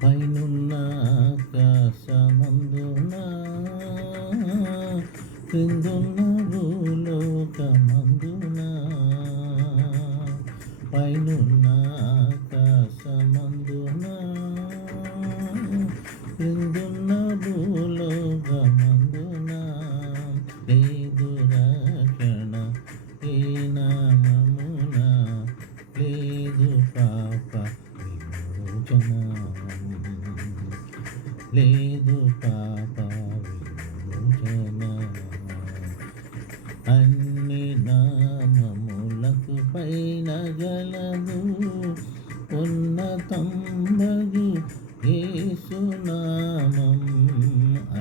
పైనున్న ఆకాశమందున క్రిందున్న భూలోకమందున పైనున్న ఆకాశమందున క్రిందున్న భూలోకమందున లేదు రక్షణ ఏ నామమున లేదు పాప విమోచన లేదు పాప విమోచన అన్ని నామములకు పైన గలదు ఉన్నతంబగు యేసునామం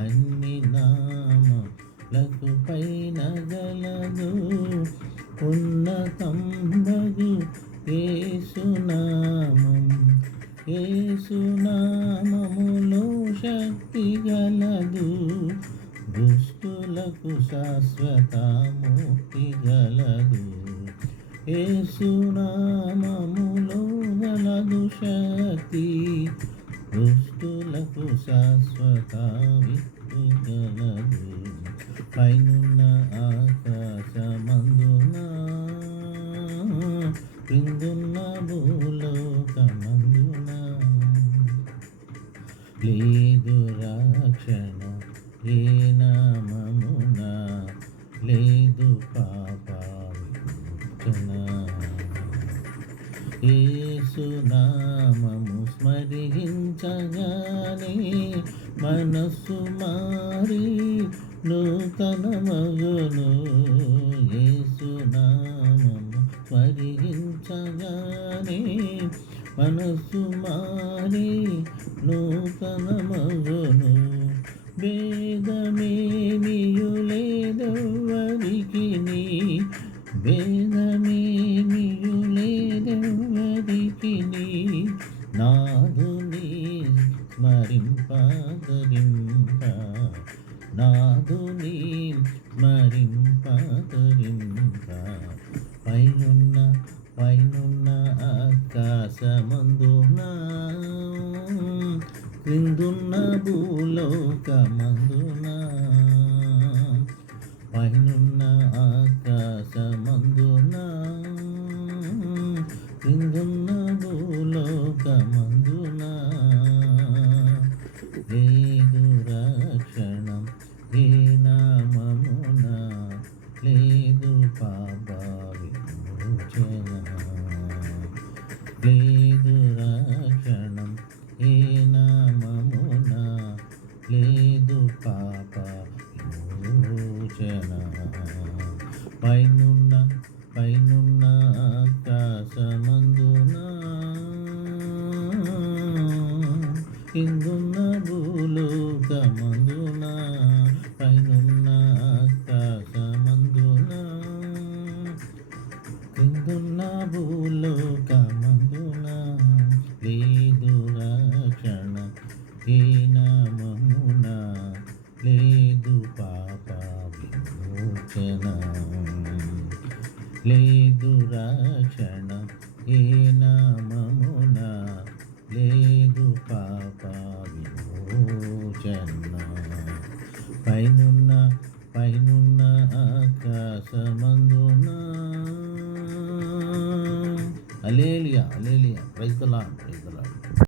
అన్ని నామములకు పైన గలదు ఉన్నతంబగు యేసునామం యేసునామములో శక్తి గలదు దుష్టులకు శాశ్వత ముక్తి గలదు యేసునామములో గలదు శక్తి దుష్టులకు శాశ్వత విక్తి గలదు పైనున్న ఆకాశమందున క్రిందున్న భూలోకమందున లేదు రక్షణ ఏ నామమున లేదు పాప విమోచన యేసునామము స్మరించగానే మనస్సు మారి నూతన మగును యేసునామము స్మరించగానే మనస్సు మారి నూతన మగును భేదమేమియు లేదెవ్వరికిని భేదమేమియు లేదెవ్వరికిని నాదుని స్మరింపదరింప నాదుని స్మరింపదరింప పైనున్న ఆకాశమందున క్రిందున్న భూలోకమందున పైనున్న ఆకాశమందున క్రిందున్న భూలోకమందున లేదు రక్షణం ఏ నామమున లేదు పాప విమోచన లేదు రక్షణం ఏ నామమున లేదు పాప విమోచన పైనున్న ఆకాశమందున కిందున్న భూలోకమందున పైనున్న ఆకాశమందున క్రిందున్న భూలోకమందున లేదు రక్షణ ఏ నామమున లేదు పాప విమోచన లేదు రక్షణ ఏ నామమున లేదు పాప విమోచన పైనున్న ఆకాశమందున హల్లెలూయా హల్లెలూయా ప్రైజ్ ది లార్డ్